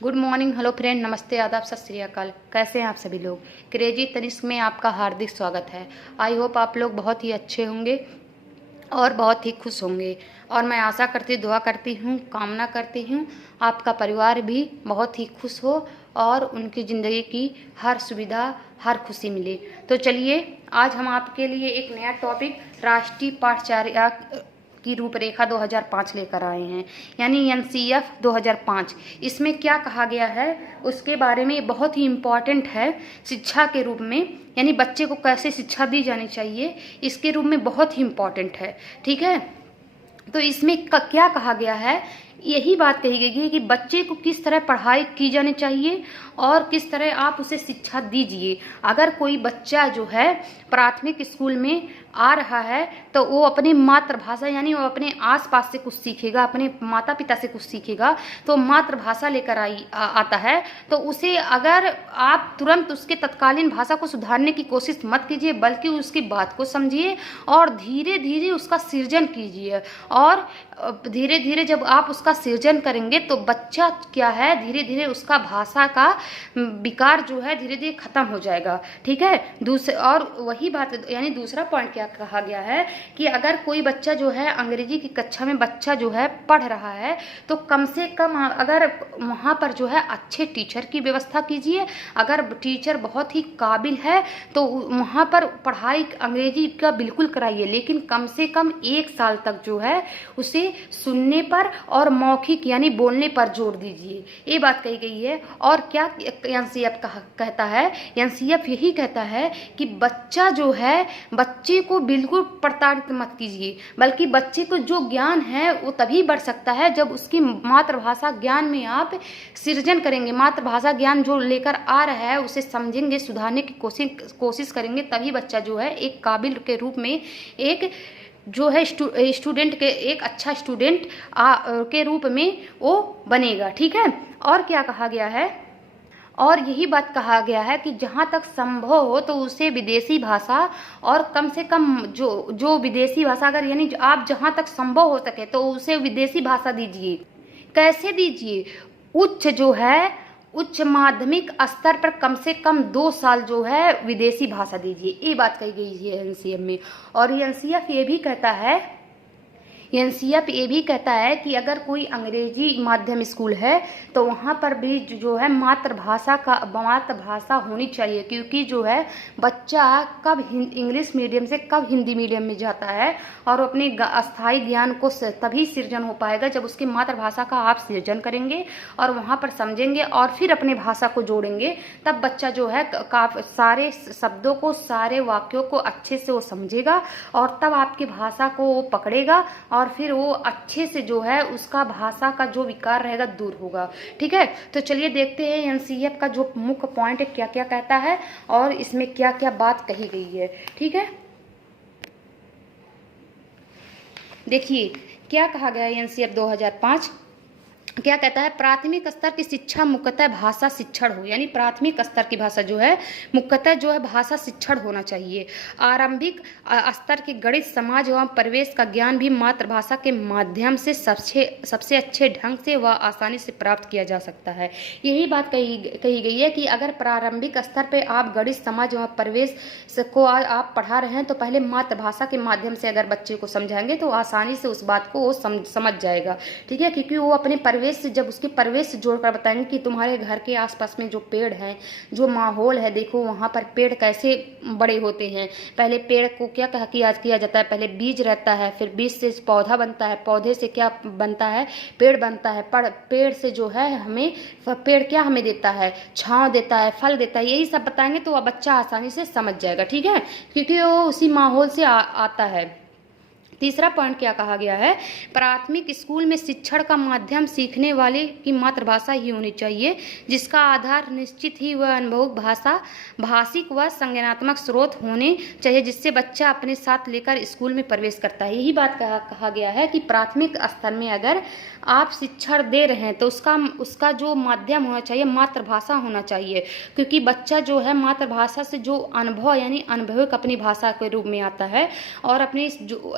Good morning, hello friend, नमस्ते, आदाब, सत श्री अकाल। कैसे हैं आप सभी लोग। क्रेजी तनिष्क में आपका हार्दिक स्वागत है। आई होप आप लोग बहुत ही अच्छे होंगे और बहुत ही खुश होंगे। और मैं आशा करती, दुआ करती हूँ, कामना करती हूँ आपका परिवार भी बहुत ही खुश हो और उनकी ज़िंदगी की हर सुविधा, हर खुशी मिले। तो चलिए, आज हम आपके लिए एक नया टॉपिक राष्ट्रीय पाठचर्या की रूपरेखा 2005 लेकर आए हैं, यानी एनसीएफ 2005। इसमें क्या कहा गया है उसके बारे में बहुत ही इम्पॉर्टेंट है शिक्षा के रूप में, यानी बच्चे को कैसे शिक्षा दी जानी चाहिए इसके रूप में बहुत ही इम्पॉर्टेंट है। ठीक है, तो इसमें क्या कहा गया है, यही बात कही गई है कि बच्चे को किस तरह पढ़ाई की जानी चाहिए और किस तरह आप उसे शिक्षा दीजिए। अगर कोई बच्चा जो है प्राथमिक स्कूल में आ रहा है तो वो अपनी मातृभाषा, यानी वो अपने आसपास से कुछ सीखेगा, अपने माता पिता से कुछ सीखेगा, तो मातृभाषा लेकर आता है तो उसे अगर आप तुरंत उसके तत्कालीन भाषा को सुधारने की कोशिश मत कीजिए, बल्कि उसकी बात को समझिए और धीरे धीरे उसका सृजन कीजिए। और धीरे धीरे जब आप उसका सृजन करेंगे तो बच्चा क्या है, धीरे धीरे उसका भाषा का विकार जो है धीरे धीरे खत्म हो जाएगा। ठीक है, दूसरे और वही बात, यानी दूसरा पॉइंट क्या कहा गया है कि अगर कोई बच्चा जो है अंग्रेजी की कक्षा में बच्चा जो है पढ़ रहा है तो कम से कम अगर वहाँ पर जो है अच्छे टीचर की व्यवस्था कीजिए। अगर टीचर बहुत ही काबिल है तो वहाँ पर पढ़ाई अंग्रेजी का बिल्कुल कराइए, लेकिन कम से कम 1 साल तक जो है उसे सुनने पर और मौखिक यानी बोलने पर जोर दीजिए। ये बात कही गई है। और क्या एनसीएफ कहता है, एनसीएफ यही कहता है कि बच्चा जो है, बच्चे को बिल्कुल प्रताड़ित मत कीजिए, बल्कि बच्चे को जो ज्ञान है वो तभी बढ़ सकता है जब उसकी मातृभाषा ज्ञान में आप सृजन करेंगे। मातृभाषा ज्ञान जो लेकर आ रहा है उसे समझेंगे, सुधारने की कोशिश करेंगे, तभी बच्चा जो है एक काबिल के रूप में, एक जो है स्टूडेंट के, एक अच्छा स्टूडेंट के रूप में वो बनेगा। ठीक है, और क्या कहा गया है, और यही बात कहा गया है कि जहाँ तक संभव हो तो उसे विदेशी भाषा, और कम से कम जो विदेशी भाषा, अगर यानी आप जहाँ तक संभव हो सके तो उसे विदेशी भाषा दीजिए। कैसे दीजिए, उच्च माध्यमिक स्तर पर कम से कम 2 साल जो है विदेशी भाषा दीजिए। ये बात कही गई है एनसीएफ में। और एनसीएफ ये भी कहता है कि अगर कोई अंग्रेजी माध्यम स्कूल है तो वहाँ पर भी जो है मातृभाषा होनी चाहिए, क्योंकि जो है बच्चा कब इंग्लिश मीडियम से कब हिंदी मीडियम में जाता है और अपने अस्थायी ज्ञान को तभी सृजन हो पाएगा जब उसकी मातृभाषा का आप सृजन करेंगे और वहाँ पर समझेंगे और फिर अपने भाषा को जोड़ेंगे। तब बच्चा जो है सारे शब्दों को, सारे वाक्यों को अच्छे से वो समझेगा और तब आपकी भाषा को वो पकड़ेगा और फिर वो अच्छे से जो है उसका भाषा का जो विकार रहेगा दूर होगा। ठीक है, तो चलिए देखते हैं एनसीएफ का जो मुख्य पॉइंट है क्या क्या कहता है और इसमें क्या क्या बात कही गई है। ठीक है, देखिए क्या कहा गया है एनसीएफ 2005। क्या कहता है, प्राथमिक स्तर की शिक्षा मुख्यतः भाषा शिक्षण हो, यानी प्राथमिक स्तर की भाषा जो है मुख्यतः जो है भाषा शिक्षण होना चाहिए। आरंभिक स्तर के गणित, समाज एवं परिवेश का ज्ञान भी मातृभाषा के माध्यम से सबसे अच्छे ढंग से व आसानी से प्राप्त किया जा सकता है। यही बात कही गई है कि अगर प्रारंभिक स्तर पर आप गणित, समाज एवं परिवेश को आप पढ़ा रहे हैं तो पहले मातृभाषा के माध्यम से अगर बच्चे को समझाएंगे तो आसानी से उस बात को वो समझ जाएगा। ठीक है, क्योंकि वो अपने परिवेश से, जब उसके परिवेश से जोड़कर बताएंगे कि तुम्हारे घर के आसपास में जो पेड़ हैं, जो माहौल है, देखो वहाँ पर पेड़ कैसे बड़े होते हैं। पहले पेड़ को क्या किया जाता है, पहले बीज रहता है, फिर बीज से पौधा बनता है, पौधे से क्या बनता है, पेड़ बनता है। पेड़ से जो है पेड़ क्या हमें देता है, छांव देता है, फल देता है। यही सब बताएंगे तो वह बच्चा आसानी से समझ जाएगा। ठीक है, क्योंकि वो उसी माहौल से आता है। तीसरा पॉइंट क्या कहा गया है, प्राथमिक स्कूल में शिक्षण का माध्यम सीखने वाले की मातृभाषा ही होनी चाहिए, जिसका आधार निश्चित ही वह अनुभव भाषिक व संज्ञानात्मक स्रोत होने चाहिए, जिससे बच्चा अपने साथ लेकर स्कूल में प्रवेश करता है। यही बात कहा गया है कि प्राथमिक स्तर में अगर आप शिक्षण दे रहे हैं तो उसका जो माध्यम होना चाहिए मातृभाषा होना चाहिए, क्योंकि बच्चा जो है मातृभाषा से जो अनुभव, यानी अनुभविक अपनी भाषा के रूप में आता है। और अपनी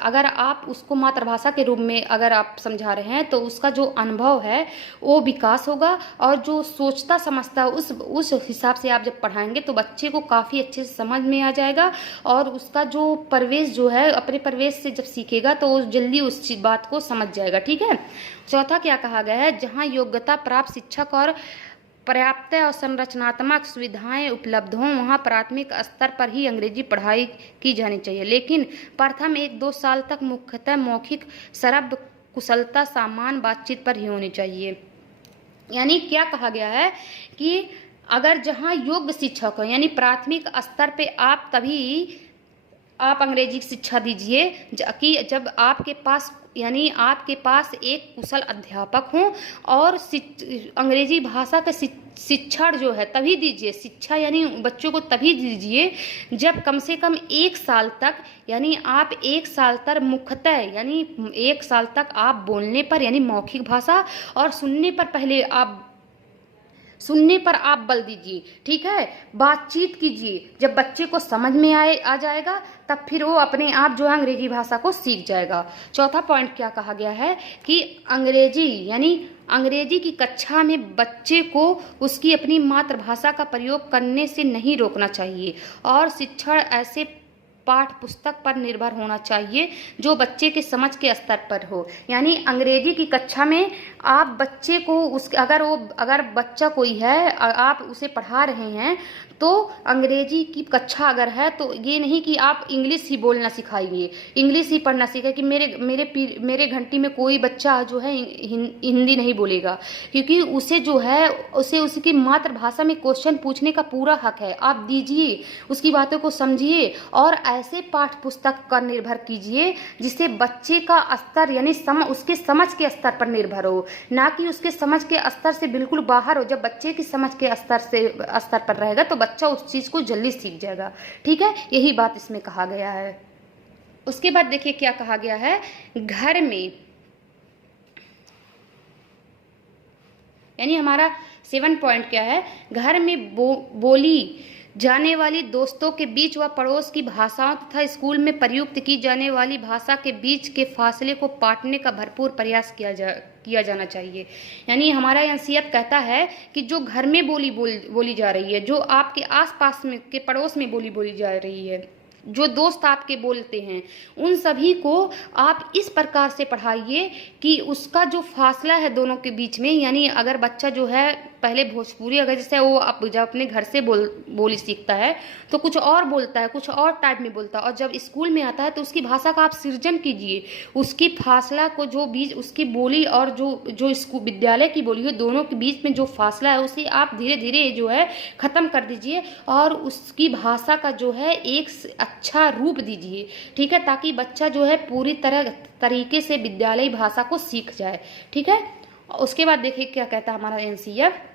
अगर अगर आप उसको मातृभाषा के रूप में अगर आप समझा रहे हैं तो उसका जो अनुभव है वो विकास होगा, और जो सोचता समझता उस हिसाब से आप जब पढ़ाएंगे तो बच्चे को काफ़ी अच्छे से समझ में आ जाएगा, और उसका जो परिवेश जो है अपने परिवेश से जब सीखेगा तो वो जल्दी उस बात को समझ जाएगा। ठीक है। चौथा क्या कहा गया है, जहाँ योग्यता प्राप्त शिक्षक और पर्याप्त और संरचनात्मक सुविधाएं उपलब्ध हों वहाँ प्राथमिक स्तर पर ही अंग्रेजी पढ़ाई की जानी चाहिए, लेकिन प्रथम 1-2 साल तक मुख्यतः मौखिक श्रव्य कुशलता सामान्य बातचीत पर ही होनी चाहिए। यानी क्या कहा गया है कि अगर जहाँ योग्य शिक्षक हो यानी प्राथमिक स्तर पे आप तभी आप अंग्रेजी की शिक्षा दीजिए कि जब आपके पास यानी आपके पास एक कुशल अध्यापक हों, और अंग्रेजी भाषा का शिक्षण जो है तभी दीजिए, शिक्षा यानी बच्चों को तभी दीजिए जब कम से कम 1 साल तक यानी आप 1 साल तक मुख्यतः यानी 1 साल तक आप बोलने पर यानी मौखिक भाषा और सुनने पर आप बल दीजिए। ठीक है, बातचीत कीजिए, जब बच्चे को समझ में आ जाएगा तब फिर वो अपने आप जो है अंग्रेजी भाषा को सीख जाएगा। चौथा पॉइंट क्या कहा गया है कि अंग्रेजी यानी अंग्रेजी की कक्षा में बच्चे को उसकी अपनी मातृभाषा का प्रयोग करने से नहीं रोकना चाहिए, और शिक्षण ऐसे पाठ पुस्तक पर निर्भर होना चाहिए जो बच्चे के समझ के स्तर पर हो। यानी अंग्रेजी की कक्षा में आप बच्चे को अगर बच्चा कोई है आप उसे पढ़ा रहे हैं तो अंग्रेजी की कक्षा अगर है तो ये नहीं कि आप इंग्लिश ही बोलना सिखाइए, इंग्लिश ही पढ़ना सीखे कि मेरे घंटी में कोई बच्चा जो है हिंदी नहीं बोलेगा, क्योंकि उसे जो है उसे उसकी मातृभाषा में क्वेश्चन पूछने का पूरा हक है। आप दीजिए, उसकी बातों को समझिए और ऐसे पाठ पुस्तक पर निर्भर कीजिए जिससे बच्चे का स्तर यानी उसके समझ के स्तर पर निर्भर हो, ना कि उसके समझ के स्तर से बिल्कुल बाहर हो। जब बच्चे की समझ के स्तर पर रहेगा तो बच्चा उस चीज को जल्दी सीख जाएगा। ठीक है, यही बात इसमें कहा गया है। उसके बाद देखिए क्या कहा गया है, घर में यानी हमारा 7 पॉइंट क्या है, घर में बोली जाने वाली दोस्तों के बीच व पड़ोस की भाषाओं तथा स्कूल में प्रयुक्त की जाने वाली भाषा के बीच के फासले को पाटने का भरपूर प्रयास किया जाना चाहिए। यानी हमारा एनसीईआरटी कहता है कि जो घर में बोली जा रही है, जो आपके आसपास में के पड़ोस में बोली जा रही है, जो दोस्त आपके बोलते हैं, उन सभी को आप इस प्रकार से पढ़ाइए कि उसका जो फासला है दोनों के बीच में, यानी अगर बच्चा जो है पहले भोजपुरी अगर जैसे वो जब अपने घर से बोली सीखता है तो कुछ और बोलता है, कुछ और टाइप में बोलता है, और जब स्कूल में आता है तो उसकी भाषा का आप सृजन कीजिए, उसकी फासला को जो बीच उसकी बोली और जो स्कूल विद्यालय की बोली है दोनों के बीच में जो फासला है उसे आप धीरे धीरे जो है ख़त्म कर दीजिए और उसकी भाषा का जो है एक अच्छा रूप दीजिए। ठीक है, ताकि बच्चा जो है पूरी तरीके से विद्यालयी भाषा को सीख जाए। ठीक है, उसके बाद देखिए क्या कहता है हमारा एनसीईआरटी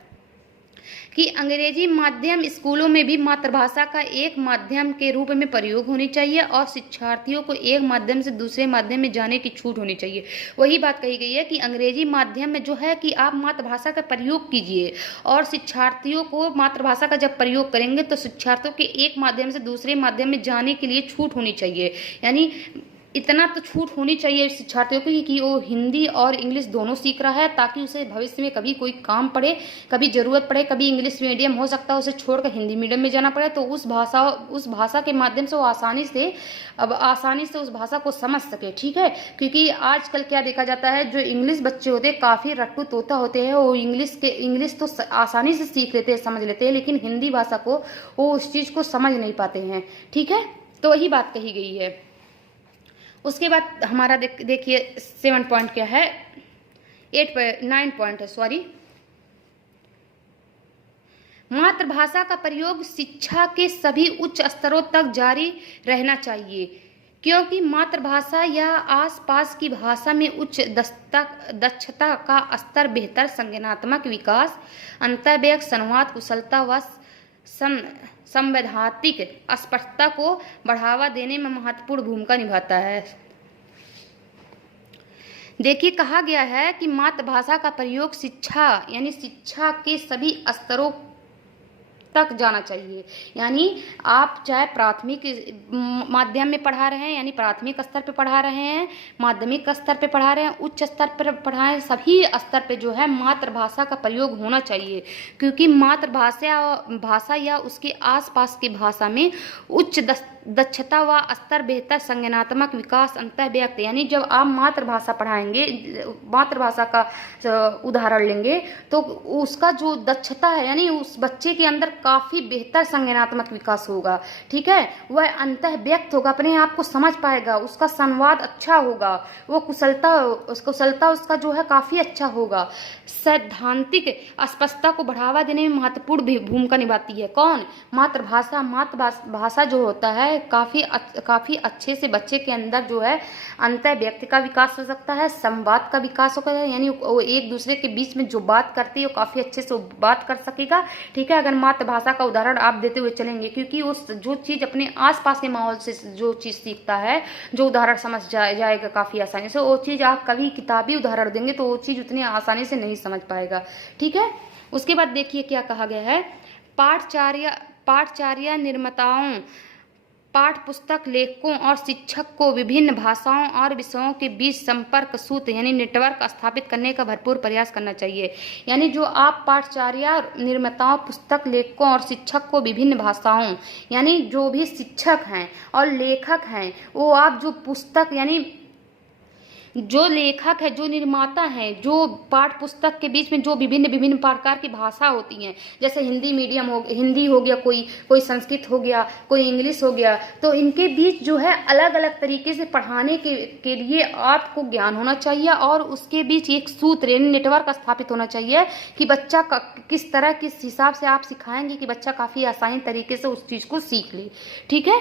कि अंग्रेजी माध्यम स्कूलों में भी मातृभाषा का एक माध्यम के रूप में प्रयोग होनी चाहिए और शिक्षार्थियों को एक माध्यम से दूसरे माध्यम में जाने की छूट होनी चाहिए। वही बात कही गई है कि अंग्रेजी माध्यम में जो है कि आप मातृभाषा का प्रयोग कीजिए, और शिक्षार्थियों को मातृभाषा का जब प्रयोग करेंगे तो शिक्षार्थियों के एक माध्यम से दूसरे माध्यम में जाने के लिए छूट होनी चाहिए। यानी इतना तो छूट होनी चाहिए शिक्षार्थियों को कि वो हिंदी और इंग्लिश दोनों सीख रहा है, ताकि उसे भविष्य में कभी कोई काम पड़े, कभी ज़रूरत पड़े, कभी इंग्लिश मीडियम हो सकता है उसे छोड़कर हिंदी मीडियम में जाना पड़े, तो उस भाषा के माध्यम से वो आसानी से उस भाषा को समझ सके। ठीक है, क्योंकि आजकल क्या देखा जाता है, जो इंग्लिश बच्चे होते हैं काफ़ी रट्टू तोता होते हैं, वो इंग्लिश तो आसानी से सीख लेते हैं, समझ लेते हैं, लेकिन हिंदी भाषा को वो उस चीज़ को समझ नहीं पाते हैं। ठीक है, तो वही बात कही गई है। उसके बाद हमारा देखिए 7 पॉइंट क्या है, 9 पॉइंट है, सॉरी। मातृभाषा का प्रयोग शिक्षा के सभी उच्च स्तरों तक जारी रहना चाहिए, क्योंकि मातृभाषा या आसपास की भाषा में उच्च दक्षता का स्तर बेहतर संज्ञानात्मक विकास, अंतर्वैयक्तिक संवाद कुशलता व संवैधानिक स्पष्टता को बढ़ावा देने में महत्वपूर्ण भूमिका निभाता है। देखिए कहा गया है कि मातृभाषा का प्रयोग शिक्षा यानी शिक्षा के सभी स्तरों तक जाना चाहिए। यानी आप चाहे प्राथमिक माध्यम में पढ़ा रहे हैं, यानी प्राथमिक स्तर पे पढ़ा रहे हैं, माध्यमिक स्तर पे पढ़ा रहे हैं, उच्च स्तर पर पढ़ाएं, सभी स्तर पे जो है मातृभाषा का प्रयोग होना चाहिए। क्योंकि भाषा या उसके आसपास की भाषा में उच्च दक्षता व स्तर, बेहतर संज्ञानात्मक विकास, अंतः व्यक्त, यानी जब आप मातृभाषा पढ़ाएंगे, मातृभाषा का उदाहरण लेंगे तो उसका जो दक्षता है, यानी उस बच्चे के अंदर काफी बेहतर संज्ञानात्मक विकास होगा। ठीक है, वह अंतः व्यक्त होगा, अपने आप को समझ पाएगा, उसका संवाद अच्छा होगा, वो कुशलता उसका जो है काफी अच्छा होगा। सैद्धांतिक स्पष्टता को बढ़ावा देने में महत्वपूर्ण भूमिका निभाती है। कौन? मातृभाषा। मातृभाषा जो होता है काफी अच्छे से बच्चे के अंदर जो है अंतः व्यक्ति का विकास हो सकता है, संवाद का विकास होगा, यानी वो एक दूसरे के बीच में जो बात करती है वो काफी अच्छे से बात कर सकेगा। ठीक है, अगर मातृभाषा का उदाहरण आप देते हुए चलेंगे, क्योंकि उस जो चीज अपने आसपास के माहौल से जो चीज सीखता है, जो उदाहरण समझ जाएगा काफी आसानी से, वो चीज आप कभी किताबी उदाहरण देंगे तो वो चीज उतनी आसानी से नहीं समझ पाएगा। ठीक है, उसके बाद देखिए क्या कहा गया है। पाठचर्या निर्माताओं, पाठ पुस्तक लेखकों और शिक्षक को विभिन्न भाषाओं और विषयों के बीच संपर्क सूत्र यानी नेटवर्क स्थापित करने का भरपूर प्रयास करना चाहिए। यानी जो आप पाठचर्या निर्माताओं, पुस्तक लेखकों और शिक्षक को विभिन्न भाषाओं, यानी जो भी शिक्षक हैं और लेखक हैं, वो आप जो पुस्तक, यानी जो लेखक है, जो निर्माता है, जो पाठ पुस्तक के बीच में जो विभिन्न प्रकार की भाषा होती हैं, जैसे हिंदी हो गया, कोई संस्कृत हो गया, कोई इंग्लिश हो गया, तो इनके बीच जो है अलग अलग तरीके से पढ़ाने के लिए आपको ज्ञान होना चाहिए और उसके बीच एक सूत्र यानी नेटवर्क स्थापित होना चाहिए कि बच्चा किस तरह, किस हिसाब से आप सिखाएंगे कि बच्चा काफी आसानी तरीके से उस चीज को सीख ले। ठीक है,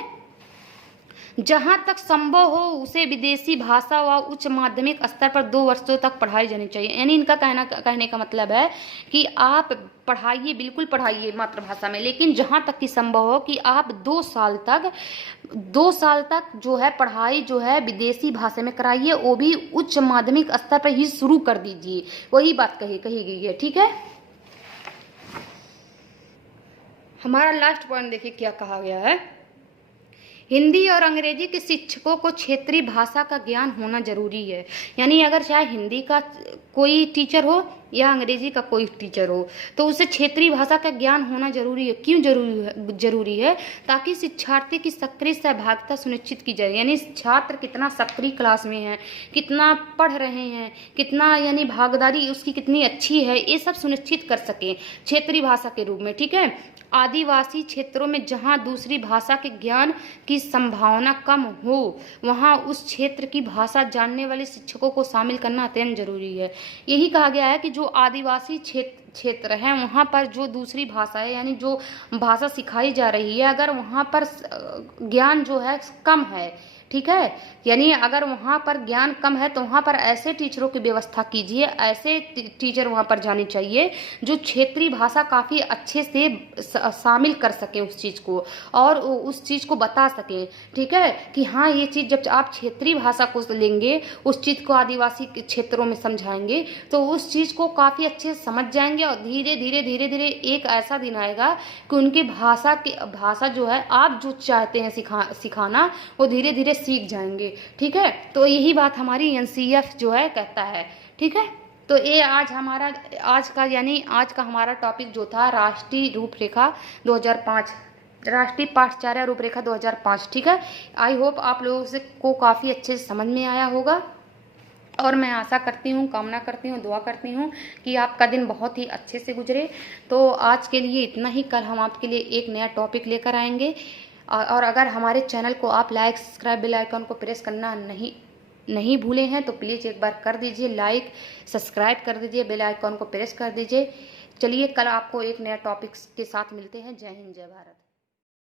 जहां तक संभव हो उसे विदेशी भाषा व उच्च माध्यमिक स्तर पर 2 वर्षों तक पढ़ाई जानी चाहिए। यानी इनका कहने का मतलब है कि आप पढ़ाइए, बिल्कुल पढ़ाइए मातृभाषा में, लेकिन जहां तक कि संभव हो कि आप 2 साल तक जो है पढ़ाई जो है विदेशी भाषा में कराइए, वो भी उच्च माध्यमिक स्तर पर ही शुरू कर दीजिए। वही बात कही गई है। ठीक है, हमारा लास्ट पॉइंट देखिए क्या कहा गया है। हिंदी और अंग्रेजी के शिक्षकों को क्षेत्रीय भाषा का ज्ञान होना जरूरी है। यानी अगर चाहे हिंदी का कोई टीचर हो या अंग्रेजी का कोई टीचर हो, तो उसे क्षेत्रीय भाषा का ज्ञान होना जरूरी है। क्यों जरूरी है? ताकि शिक्षार्थी की सक्रिय सहभागिता सुनिश्चित की जाए। यानी छात्र कितना सक्रिय क्लास में है, कितना पढ़ रहे हैं, कितना यानी भागीदारी उसकी कितनी अच्छी है, ये सब सुनिश्चित कर सके क्षेत्रीय भाषा के रूप में। ठीक है, आदिवासी क्षेत्रों में जहां दूसरी भाषा के ज्ञान की संभावना कम हो, वहां उस क्षेत्र की भाषा जानने वाले शिक्षकों को शामिल करना अत्यंत जरूरी है। यही कहा गया है कि जो आदिवासी क्षेत्र है, वहां पर जो दूसरी भाषा है, यानी जो भाषा सिखाई जा रही है, अगर वहां पर ज्ञान जो है कम है, ठीक है, यानी अगर वहाँ पर ज्ञान कम है तो वहाँ पर ऐसे टीचरों की व्यवस्था कीजिए, ऐसे टीचर वहाँ पर जाने चाहिए जो क्षेत्रीय भाषा काफ़ी अच्छे से शामिल कर सके उस चीज़ को और उस चीज़ को बता सके। ठीक है, कि हाँ ये चीज़ जब आप क्षेत्रीय भाषा को लेंगे, उस चीज़ को आदिवासी क्षेत्रों में समझाएंगे तो उस चीज़ को काफ़ी अच्छे से समझ जाएंगे और धीरे धीरे एक ऐसा दिन आएगा कि उनकी भाषा जो है आप जो चाहते हैं सिखाना वो धीरे धीरे सीख जाएंगे। ठीक है, तो यही बात हमारी एनसीईएफ जो है कहता है। ठीक है, तो ये आज का हमारा टॉपिक जो था राष्ट्रीय रूपरेखा 2005, राष्ट्रीय पाठचर्या रूपरेखा 2005। ठीक है, आई होप आप लोगों को काफ़ी अच्छे से समझ में आया होगा और मैं आशा करती हूँ, कामना करती हूँ, दुआ करती हूँ कि आपका दिन बहुत ही अच्छे से गुजरे। तो आज के लिए इतना ही। कल हम आपके लिए एक नया टॉपिक लेकर आएंगे और अगर हमारे चैनल को आप लाइक, सब्सक्राइब, बेल आइकन को प्रेस करना नहीं भूले हैं तो प्लीज़ एक बार कर दीजिए, लाइक सब्सक्राइब कर दीजिए, बेल आइकन को प्रेस कर दीजिए। चलिए कल आपको एक नया टॉपिक के साथ मिलते हैं। जय हिंद, जय भारत।